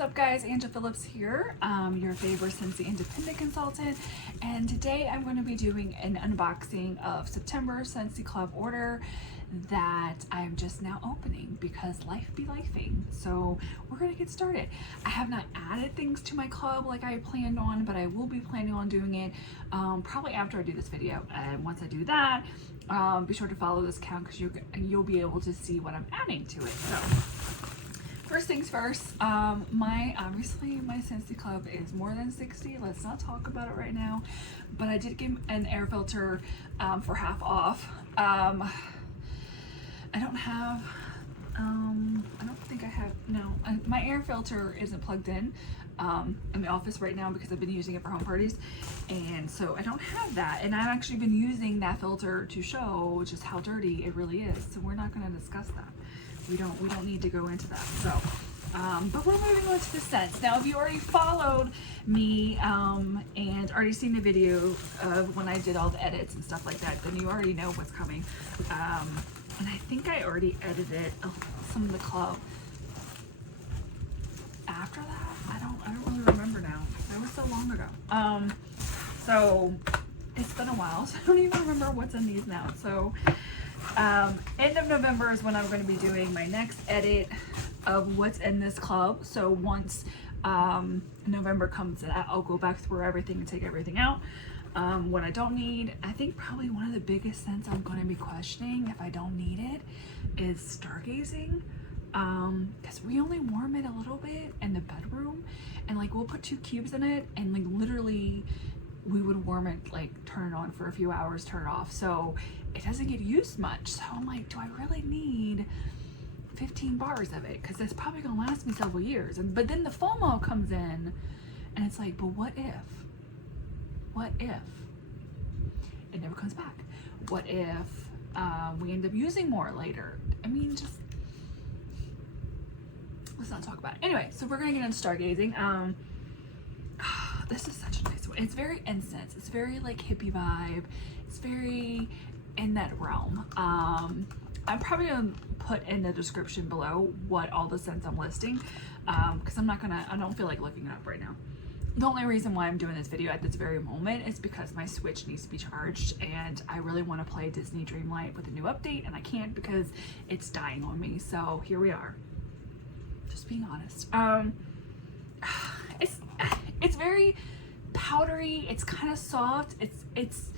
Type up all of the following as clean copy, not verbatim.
What's up guys, Angela Phillips here, your favorite Scentsy independent consultant, and today I'm going to be doing an unboxing of September Scentsy Club order that I'm just now opening because life be lifing. So we're going to get started. I have not added things to my club like I planned on, but I will be planning on doing it probably after I do this video. And once I do that, be sure to follow this account because you'll be able to see what I'm adding to it. So first things first, obviously my Scentsy Club is more than 60. Let's not talk about it right now, but I did get an air filter for half off. I don't think I have, no, my air filter isn't plugged in the office right now because I've been using it for home parties, and so I don't have that, and I've actually been using that filter to show just how dirty it really is, so we're not going to discuss that. We don't need to go into that. So but we're moving on to the scents. Now if you already followed me and already seen the video of when I did all the edits and stuff like that, then you already know what's coming. And I think I already edited some of the club after that. I don't really remember now. That was so long ago. So it's been a while, so I don't even remember what's in these now. So end of November is when I'm going to be doing my next edit of what's in this club. So once November comes, I'll go back through everything and take everything out. What I don't need, I think probably one of the biggest scents I'm going to be questioning if I don't need it is Stargazing, because we only warm it a little bit in the bedroom, and like we'll put 2 cubes in it, and like literally we would warm it, like turn it on for a few hours, turn it off, so it doesn't get used much. So I'm like, do I really need 15 bars of it? Because it's probably gonna last me several years. But then the FOMO comes in and it's like, but what if it never comes back? What if we end up using more later? I mean, just let's not talk about it. Anyway, so we're gonna get into Stargazing. This is such a nice one. It's very incense. It's very like hippie vibe. It's very in that realm. I'm probably gonna put in the description below what all the scents I'm listing, because I don't feel like looking it up right now. The only reason why I'm doing this video at this very moment is because my Switch needs to be charged, and I really want to play Disney Dreamlight with a new update, and I can't because it's dying on me. So here we are. Just being honest. It's very powdery. It's kind of soft. It's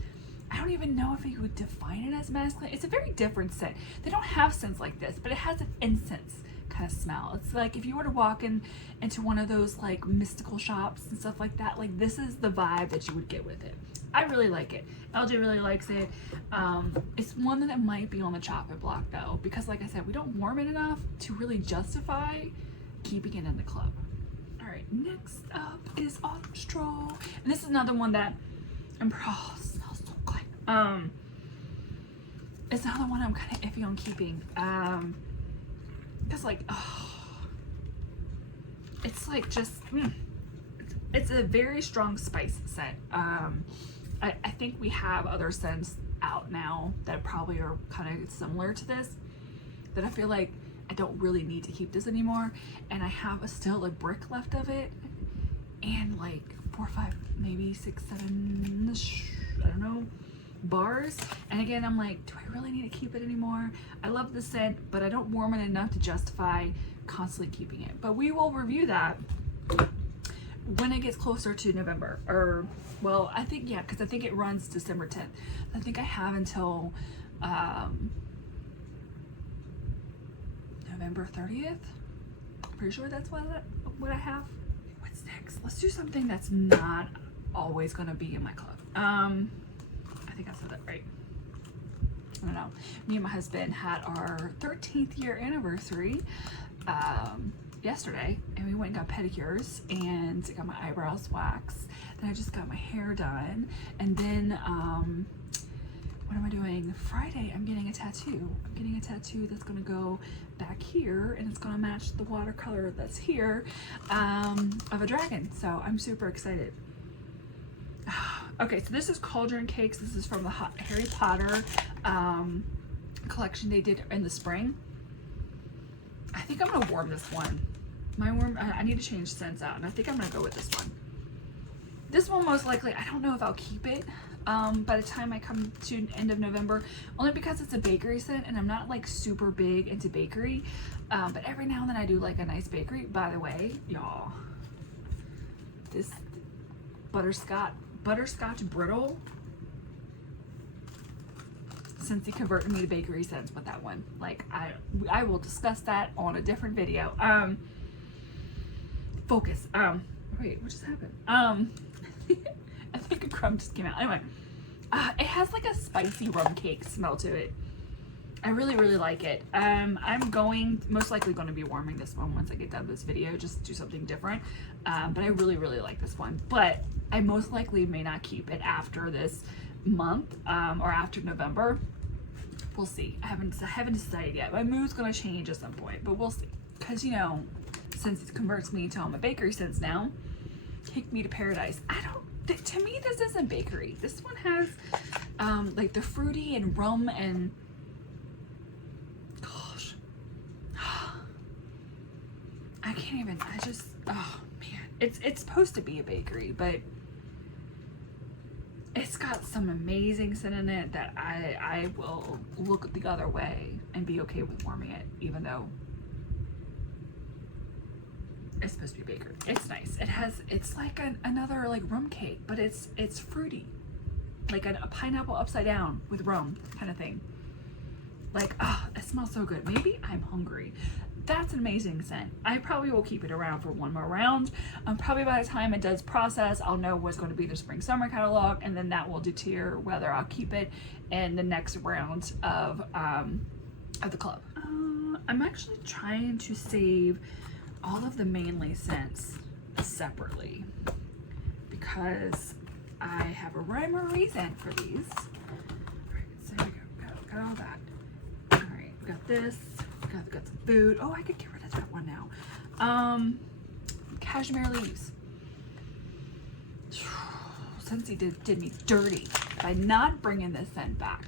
I don't even know if you would define it as masculine. It's a very different scent. They don't have scents like this, but it has an incense kind of smell. It's like if you were to walk into one of those like mystical shops and stuff like that, like this is the vibe that you would get with it. I really like it. LJ really likes it. It's one that might be on the chopping block though, because like I said, we don't warm it enough to really justify keeping it in the club. All right, next up is Stroll, and this is another one that smells so good. It's another one I'm kind of iffy on keeping. Because like, it's like just, it's a very strong spice scent. I think we have other scents out now that probably are kind of similar to this, that I feel like I don't really need to keep this anymore, and I have still a brick left of it, and like 4, 5, maybe 6, 7, I don't know, bars. And again, I'm like, do I really need to keep it anymore? I love the scent, but I don't warm it enough to justify constantly keeping it. But we will review that when it gets closer to November, or well, I think, yeah, because I think it runs December 10th. I think I have until November 30th. Pretty sure that's what I have. What's next? Let's do something that's not always going to be in my club. I think I said that right. I don't know. Me and my husband had our 13th year anniversary yesterday, and we went and got pedicures and got my eyebrows waxed. Then I just got my hair done, and then what am I doing? Friday I'm getting a tattoo. I'm getting a tattoo that's gonna go back here, and it's gonna match the watercolor that's here of a dragon. So I'm super excited. Okay, so this is Cauldron Cakes. This is from the Harry Potter collection they did in the spring. I think I'm gonna warm this one. I need to change scents out, and I think I'm gonna go with this one. This one most likely, I don't know if I'll keep it by the time I come to end of November, only because it's a bakery scent and I'm not like super big into bakery, but every now and then I do like a nice bakery. By the way, y'all, this butterscotch brittle, since he converted me to bakery scents with that one. Like I will discuss that on a different video. Focus. Wait, what just happened? I think a crumb just came out. Anyway, it has like a spicy rum cake smell to it. I really, really like it. I'm most likely going to be warming this one once I get done with this video, just do something different. But I really, really like this one. But I most likely may not keep it after this month or after November. We'll see. I haven't decided yet. My mood's going to change at some point, but we'll see. Because, you know, since it converts me to I'm a bakery sense now, take me to paradise. To me, this isn't bakery. This one has like the fruity and rum and gosh, I can't even. Oh man, it's supposed to be a bakery, but it's got some amazing scent in it that I will look the other way and be okay with warming it, even though it's supposed to be bakery. It's nice. It's like another like rum cake, but it's fruity, like a pineapple upside down with rum kind of thing. Like, it smells so good. Maybe I'm hungry. That's an amazing scent. I probably will keep it around for one more round. Probably by the time it does process, I'll know what's going to be the spring summer catalog, and then that will deter whether I'll keep it in the next round of the club. I'm actually trying to save all of the mainly scents separately because I have a rhyme or reason for these. All right, so here we go. Got all that. All right, we got this. We got some food. Oh, I could get rid of that one now. Cashmere Leaves. Scentsy did me dirty by not bringing this scent back.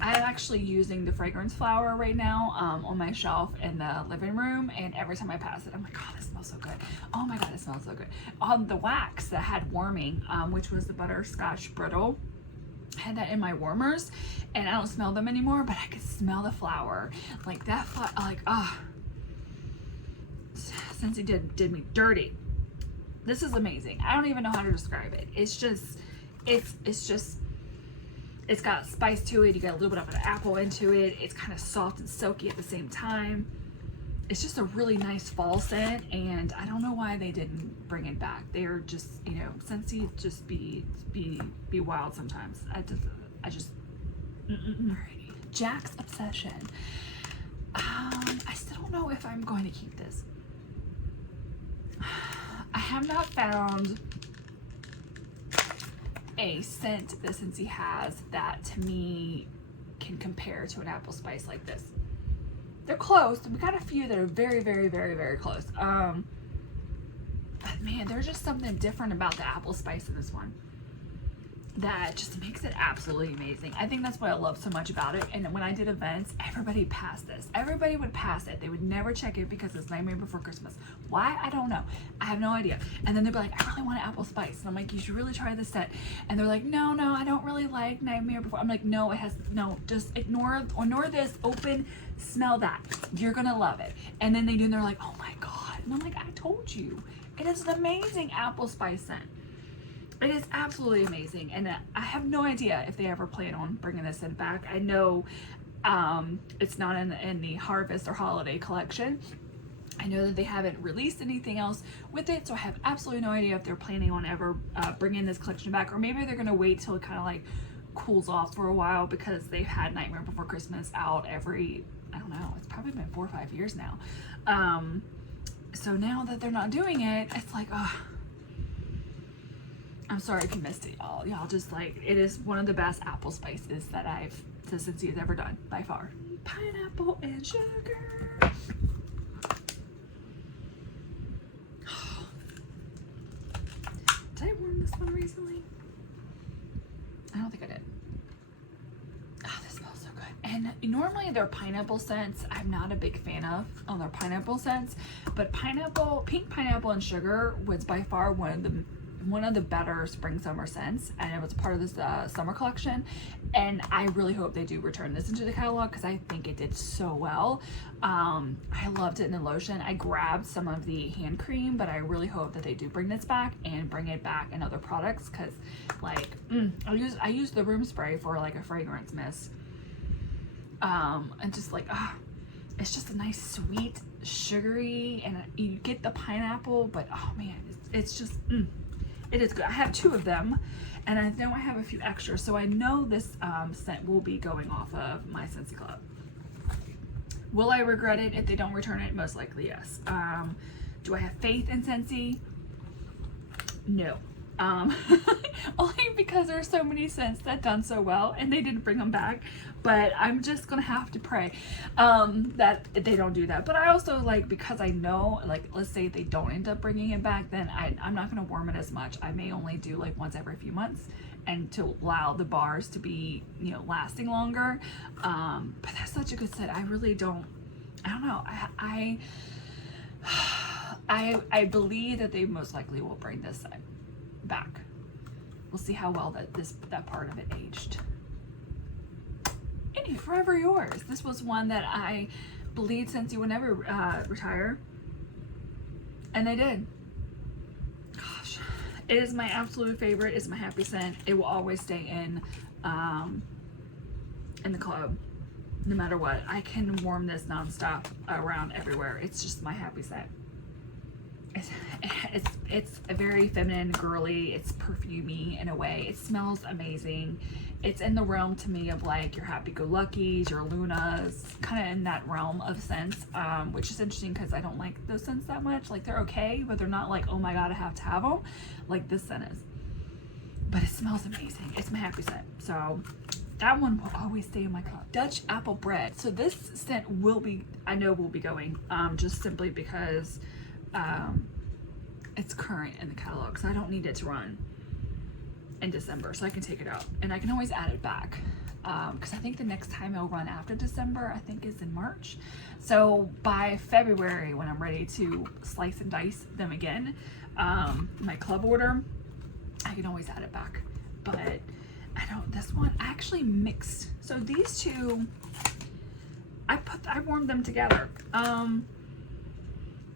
I'm actually using the fragrance flower right now on my shelf in the living room, and every time I pass it, I'm like, oh, this smells so good. Oh my god, it smells so good. On the wax that had warming, which was the butterscotch brittle, I had that in my warmers, and I don't smell them anymore, but I could smell the flower. Like that flower, like, since he did me dirty. This is amazing. I don't even know how to describe it. It's got spice to it. You got a little bit of an apple into it. It's kind of soft and silky at the same time. It's just a really nice fall scent, and I don't know why they didn't bring it back. They're just, you know, Scentsy just be wild sometimes. I just Jack's Obsession. I still don't know if I'm going to keep this. I have not found a scent that Scentsy has that to me can compare to an apple spice like this. They're close. We got a few that are very, very, very, very close. But man, there's just something different about the apple spice in this one that just makes it absolutely amazing. I think that's what I love so much about it. And when I did events, everybody passed this. Everybody would pass it. They would never check it because it's Nightmare Before Christmas. Why? I don't know. I have no idea. And then they'd be like, I really want an apple spice. And I'm like, you should really try this set. And they're like, no, I don't really like Nightmare Before. I'm like, no, just ignore this, open, smell that. You're gonna love it. And then they do, and they're like, oh my God. And I'm like, I told you. It is an amazing apple spice scent. It is absolutely amazing, and I have no idea if they ever plan on bringing this scent back. I know it's not in the Harvest or Holiday collection. I know that they haven't released anything else with it, so I have absolutely no idea if they're planning on ever bringing this collection back, or maybe they're going to wait till it kind of like cools off for a while because they've had Nightmare Before Christmas out every, I don't know, it's probably been 4 or 5 years now. So now that they're not doing it, it's like, I'm sorry if you missed it, y'all. Y'all just like, it is one of the best apple spices that Scentsy has ever done, by far. Pineapple and sugar. Did I warm this one recently? I don't think I did. Oh, this smells so good. And normally their pineapple scents, I'm not a big fan of on their pineapple scents, but pink pineapple and sugar was by far one of the better spring summer scents, and it was part of this summer collection, and I really hope they do return this into the catalog because I think it did so well. I loved it in the lotion. I grabbed some of the hand cream, but I really hope that they do bring this back and bring it back in other products, because like I use the room spray for like a fragrance mist, and just like it's just a nice sweet sugary, and you get the pineapple, but oh man, it's just it is good. I have 2 of them, and I know I have a few extras, so I know this scent will be going off of my Scentsy Club. Will I regret it if they don't return it? Most likely, yes. Do I have faith in Scentsy? No. Only because there's so many scents that done so well and they didn't bring them back, but I'm just gonna have to pray that they don't do that. But I also, like, because I know, like, let's say they don't end up bringing it back, then I'm not gonna warm it as much. I may only do like once every few months, and to allow the bars to be, you know, lasting longer. But that's such a good scent. I really don't, I don't know, I believe that they most likely will bring this scent back. We'll see how well that part of it aged. Anyway, Forever Yours. This was one that I believed Scentsy would never retire, and they did. Gosh, it is my absolute favorite. It's my happy scent. It will always stay in the club, no matter what. I can warm this nonstop around everywhere. It's just my happy scent. It's a very feminine, girly, it's perfumey in a way. It smells amazing. It's in the realm to me of like your happy-go-luckies, your Lunas, kind of in that realm of scents, which is interesting because I don't like those scents that much. Like, they're okay, but they're not like, oh my god, I have to have them, like this scent is. But it smells amazing. It's my happy scent. So that one will always stay in my club. Dutch Apple Bread. So this scent will be, I know will be going, just simply because it's current in the catalog, so I don't need it to run in December, so I can take it out and I can always add it back, because I think the next time it'll run after December, I think, is in March. So by February, when I'm ready to slice and dice them again, my club order, I can always add it back. But I don't, this one I actually mixed, so these two I warmed them together.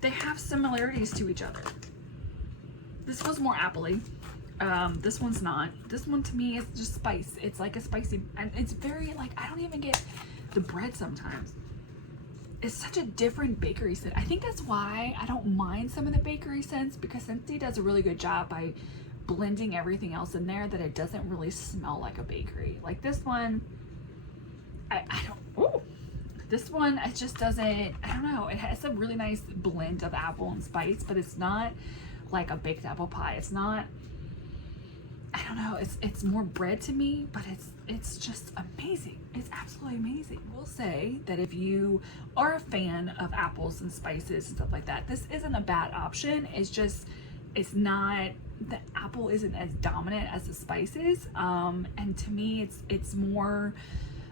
They have similarities to each other. This was more appley. This one's not. This one to me is just spice. It's like a spicy, and it's very like, I don't even get the bread sometimes. It's such a different bakery scent. I think that's why I don't mind some of the bakery scents, because Scentsy does a really good job by blending everything else in there, that it doesn't really smell like a bakery. Like this one, I don't, ooh. This one, it just doesn't, I don't know, it has a really nice blend of apple and spice, but it's not like a baked apple pie. It's not, I don't know, it's more bread to me, but it's just amazing. It's absolutely amazing. We'll say that if you are a fan of apples and spices and stuff like that, this isn't a bad option. It's just, it's not, the apple isn't as dominant as the spices, and to me it's more,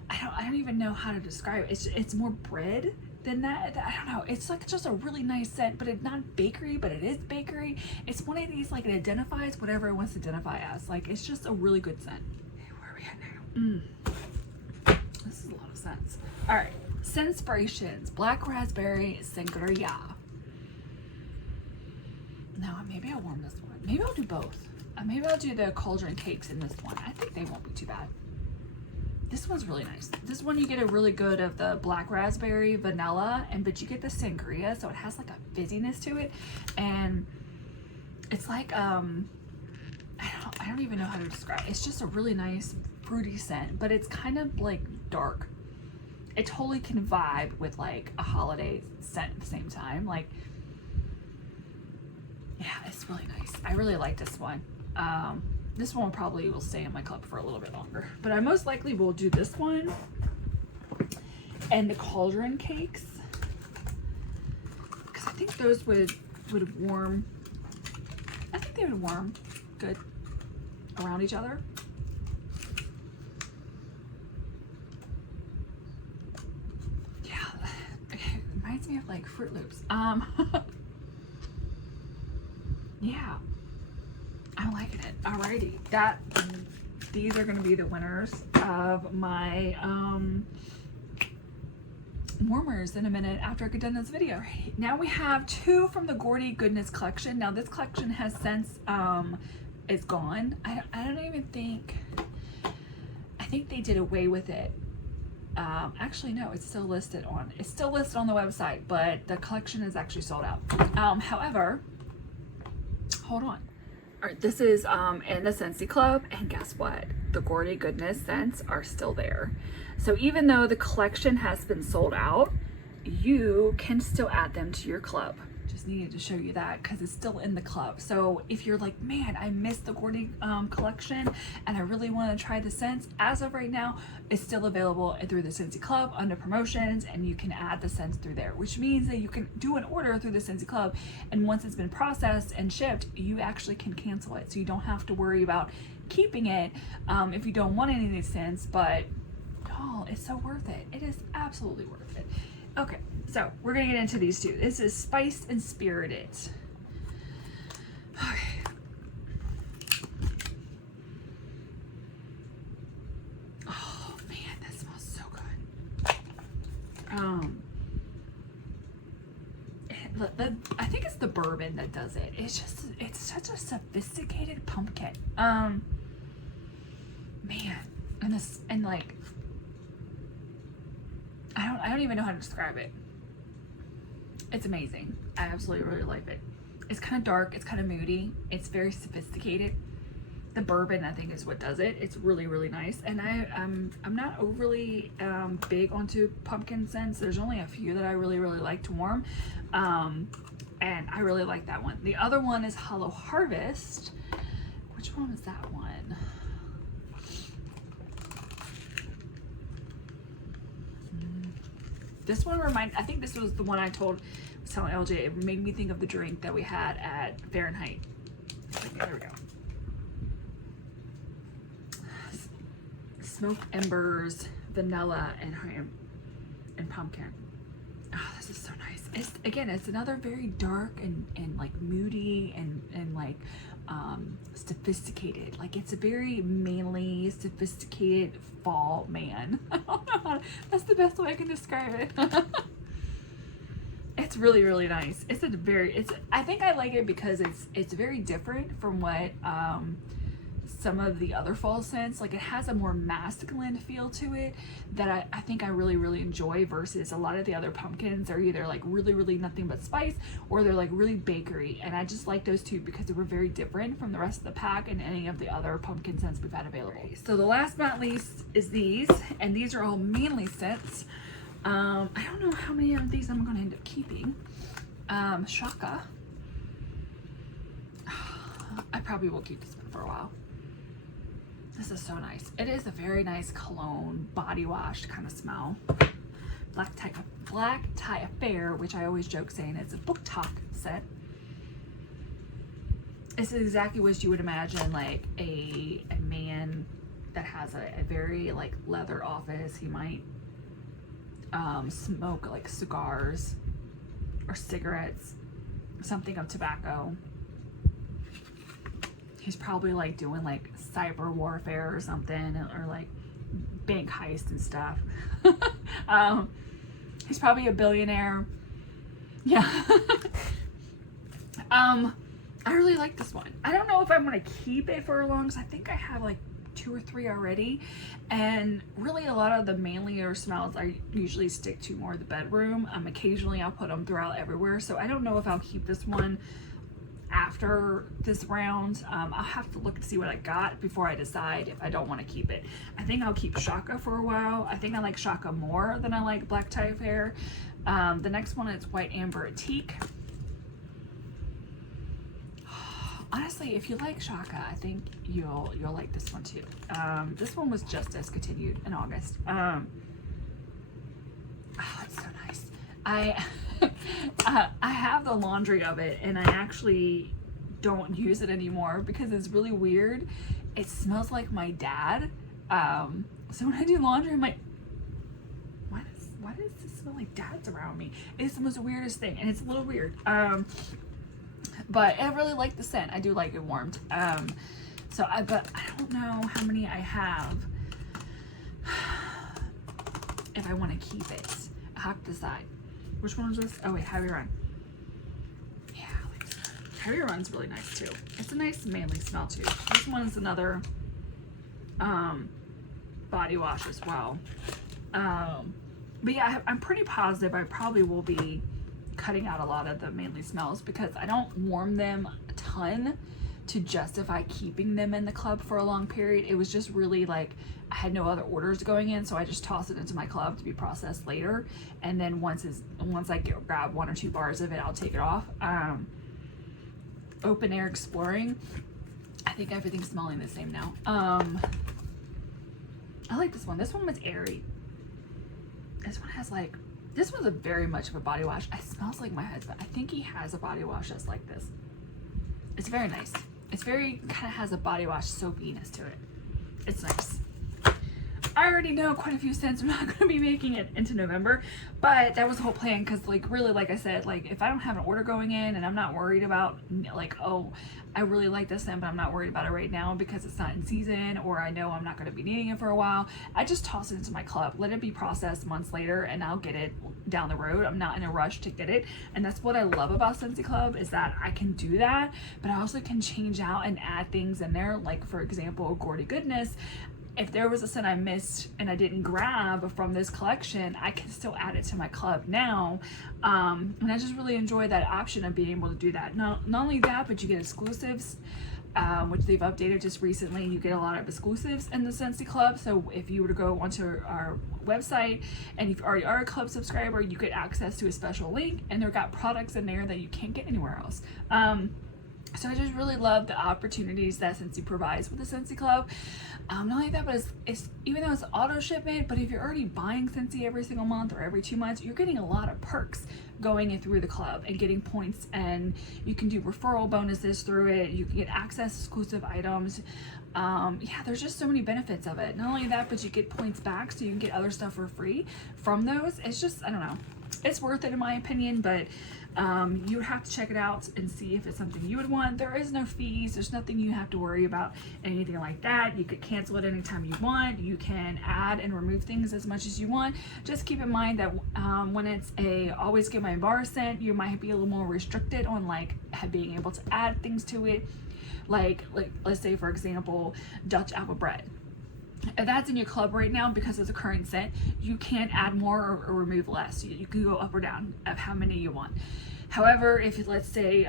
I don't even know how to describe it. It's more bread than that. I don't know. It's like just a really nice scent, but it's not bakery, but it is bakery. It's one of these, like, it identifies whatever it wants to identify as. Like, it's just a really good scent. Hey, where are we at now? This is a lot of scents. All right, Scentspirations, Black Raspberry Sangria. No, maybe I'll warm this one. Maybe I'll do both. Maybe I'll do the Cauldron Cakes in this one. I think they won't be too bad. This one's really nice. This one you get a really good of the black raspberry vanilla, but you get the sangria, so it has like a fizziness to it, and it's like I don't even know how to describe it. It's just a really nice fruity scent, but it's kind of like dark. It totally can vibe with like a holiday scent at the same time. Like, yeah, it's really nice. I really like this one. This one probably will stay in my club for a little bit longer, but I most likely will do this one and the Cauldron Cakes, because I think those would warm. I think they would warm good around each other. reminds me of like Fruit Loops. Yeah, I'm liking it. Alrighty, these are gonna be the winners of my warmers in a minute after I get done this video. Now we have 2 from the Gordy Goodness collection. Now this collection has since is gone. I don't even think, I think they did away with it. Actually no, it's still listed on the website, but the collection is actually sold out. However, hold on. All right, this is in the Scentsy Club, and guess what? The Gordy Goodness scents are still there. So even though the collection has been sold out, you can still add them to your club. Just needed to show you that because it's still in the club. So if you're like, man, I missed the Gordy collection and I really want to try the scents, as of right now, it's still available through the Scentsy Club under promotions, and you can add the scents through there, which means that you can do an order through the Scentsy Club, and once it's been processed and shipped, you actually can cancel it. So you don't have to worry about keeping it if you don't want any of these scents, but oh, it's so worth it. It is absolutely worth it. Okay, so we're gonna get into these 2. This is Spiced and Spirited. Okay. Oh man, that smells so good. I think it's the bourbon that does it. It's such a sophisticated pumpkin. Man, and like, I don't even know how to describe it. It's amazing. I absolutely really like it. It's kind of dark. It's kind of moody. It's very sophisticated. The bourbon, I think, is what does it. It's really, really nice. And I'm not overly big onto pumpkin scents. There's only a few that I really, really like to warm. And I really like that one. The other one is Hallow Harvest. Which one was that one? This one I think this was the one I was telling LJ, it made me think of the drink that we had at Fahrenheit. There we go. Smoked embers, vanilla, and pumpkin. Oh, this is so nice. It's another very dark and like moody and like sophisticated. Like, it's a very manly, sophisticated fall man. I don't know. That's the best way I can describe it. It's really, really nice. I think I like it because it's very different from what some of the other fall scents. Like, it has a more masculine feel to it that I think I really, really enjoy, versus a lot of the other pumpkins are either like really, really nothing but spice, or they're like really bakery. And I just like those 2 because they were very different from the rest of the pack and any of the other pumpkin scents we've had available. So the last but not least is these, and these are all manly scents. I don't know how many of these I'm going to end up keeping. Shaka. I probably will keep this one for a while. This is so nice. It is a very nice cologne, body wash kind of smell. Black Tie Affair, which I always joke saying it's a book talk scent. It's exactly what you would imagine, like a man that has a very like leather office. He might smoke like cigars or cigarettes, something of tobacco. He's probably like doing like cyber warfare or something, or like bank heist and stuff. He's probably a billionaire. Yeah. I really like this one. I don't know if I'm gonna keep it for long, because I think I have like 2 or 3 already, and really a lot of the manlier smells I usually stick to more the bedroom. Occasionally I'll put them throughout everywhere, so I don't know if I'll keep this one after this round. I'll have to look to see what I got before I decide if I don't want to keep it. I think I'll keep Shaka for a while. I think I like Shaka more than I like Black Tie Affair. The next one is White Amber Teak. Honestly, if you like Shaka, I think you'll like this one too. This one was just discontinued in August. Oh, it's so nice. I have the laundry of it, and I actually don't use it anymore because it's really weird. It smells like my dad. So when I do laundry, I'm like, why does this smell like dad's around me? It's the most weirdest thing, and it's a little weird. But I really like the scent. I do like it warmed. But I don't know how many I have. If I want to keep it, I have to decide. Which one is this? Oh wait, Heavy Run. Yeah, I like this. Heavy Run's really nice too. It's a nice manly smell too. This one is another body wash as well. But yeah, I'm pretty positive I probably will be cutting out a lot of the manly smells because I don't warm them a ton to justify keeping them in the club for a long period. It was just really like I had no other orders going in, so I just tossed it into my club to be processed later. And then once I grab 1 or 2 bars of it, I'll take it off. Open air exploring. I think everything's smelling the same now. I like this one. This one was airy. This one has like, this one's a very much of a body wash. It smells like my husband. I think he has a body wash that's like this. It's very nice. It's very, kind of has a body wash soapiness to it. It's nice. I already know quite a few scents. I'm not going to be making it into November, but that was the whole plan because like really, like I said, like if I don't have an order going in and I'm not worried about like, oh, I really like this scent, but I'm not worried about it right now because it's not in season or I know I'm not going to be needing it for a while, I just toss it into my club, let it be processed months later, and I'll get it down the road. I'm not in a rush to get it. And that's what I love about Scentsy Club is that I can do that, but I also can change out and add things in there. Like for example, Gordy Goodness. If there was a scent I missed and I didn't grab from this collection, I can still add it to my club now. And I just really enjoy that option of being able to do that. Not only that, but you get exclusives, which they've updated just recently. You get a lot of exclusives in the Scentsy Club. So if you were to go onto our website and if you already are a club subscriber, you get access to a special link, and they've got products in there that you can't get anywhere else. So I just really love the opportunities that Scentsy provides with the Scentsy Club. Not only that, but it's even though it's auto shipment, but if you're already buying Scentsy every single month or every 2 months, you're getting a lot of perks going in through the club and getting points, and you can do referral bonuses through it. You can get access to exclusive items. Yeah, there's just so many benefits of it. Not only that, but you get points back, so you can get other stuff for free from those. It's just, I don't know, it's worth it in my opinion, but you would have to check it out and see if it's something you would want. There is no fees. There's nothing you have to worry about, anything like that. You could cancel it anytime you want. You can add and remove things as much as you want. Just keep in mind that when it's a always get my bar scent, you might be a little more restricted on like being able to add things to it. Like let's say for example, Dutch apple bread. If that's in your club right now because it's a current scent, you can't add more or remove less. You can go up or down of how many you want. However, if let's say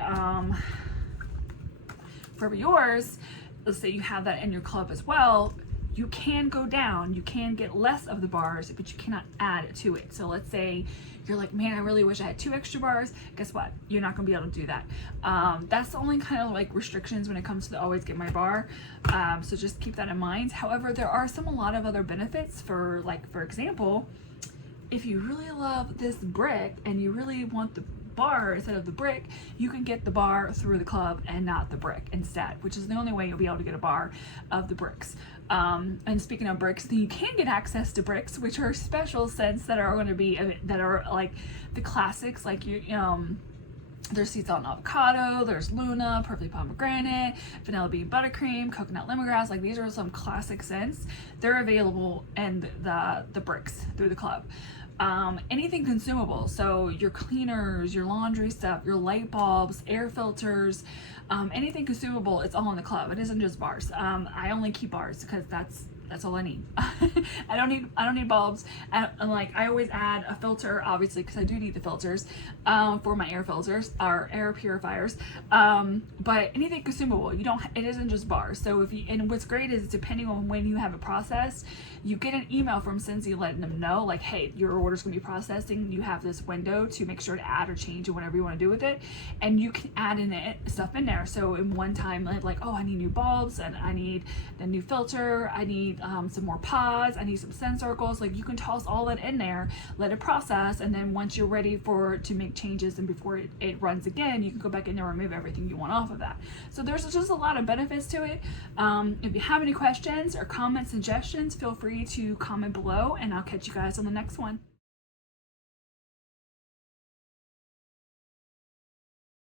for yours, let's say you have that in your club as well, you can go down, you can get less of the bars, but you cannot add to it. So let's say you're like, man, I really wish I had 2 extra bars. Guess what? You're not gonna be able to do that. That's the only kind of like restrictions when it comes to the always get my bar. So just keep that in mind. However, there are a lot of other benefits for like, for example, if you really love this brick and you really want the bar instead of the brick, you can get the bar through the club and not the brick instead, which is the only way you'll be able to get a bar of the bricks. And speaking of bricks, then you can get access to bricks, which are special scents that are going to be, that are like the classics, like there's sea salt and avocado, there's Luna, perfectly pomegranate, vanilla bean buttercream, coconut lemongrass. Like these are some classic scents. They're available in the bricks through the club. Anything consumable, so your cleaners, your laundry stuff, your light bulbs, air filters, anything consumable, it's all in the club. It isn't just bars. I only keep bars because that's all I need. I don't need bulbs. And like I always add a filter, obviously, because I do need the filters for my air filters, or air purifiers. But anything consumable, it isn't just bars. So and what's great is depending on when you have it processed, you get an email from Scentsy letting them know like, hey, your order's gonna be processing. You have this window to make sure to add or change or whatever you want to do with it, and you can add stuff in there. So in one time, like, oh, I need new bulbs and I need a new filter. I need some more pods. I need some scent circles. Like you can toss all that in there, let it process, and then once you're ready to make changes and before it runs again, you can go back in there and remove everything you want off of that. So there's just a lot of benefits to it. If you have any questions or comments, suggestions, feel free to comment below, and I'll catch you guys on the next one.